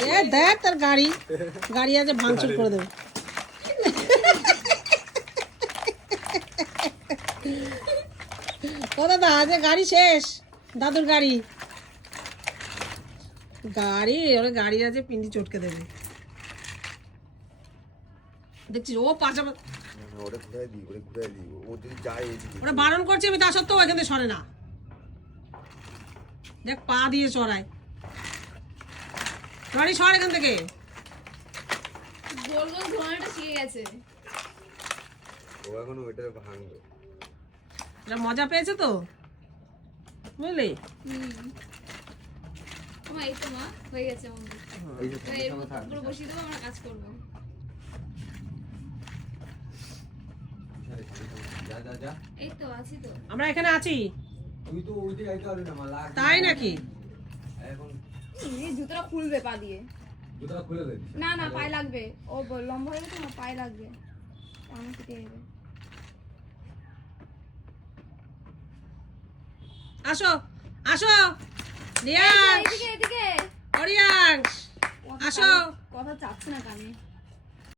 এ দেখ তোর গাড়ি গাড়ি আছে ভাঙচুর করে দেবে। ও দাদা আজ গাড়ি শেষ, দাদুর গাড়ি গাড়ি ওরে গাড়ি আছে পিন্ডি চটকে দেবে। দেখছিস ও পাশা ওরা বারণ করছে, আমি তা সত্ত্বেও এখান থেকে সরে না। দেখ পা দিয়ে সরায়, গাড়ি সর এখান থেকে। গোল গোল ঘোড়াটা শিখে গেছে, ও এখন ওইটা ভাঙবে। এটা মজা পেয়েছে তো বুঝলি। মা এই তো মা হয়ে গেছে আমাদের। এর উপর বসিয়ে দেবো, আমরা কাজ করবো। যা যা যা, এই তো আছি তো। আমরা এখানে আছি। তুই তো ওই দিকে আইতে পারবি না, মা লাগ। তাই নাকি? এখন এই জুতোটা খুলবে পা দিয়ে। জুতোটা খুলে দে। না না পায়ে লাগবে, ও লম্বা হয়ে গেছে না, পায়ে লাগবে, আমার কেটে যাবে। আসো আসো রিয়াংশ, এদিকে এদিকে রিয়াংশ আসো। কথা চাচ্ছে না কানে।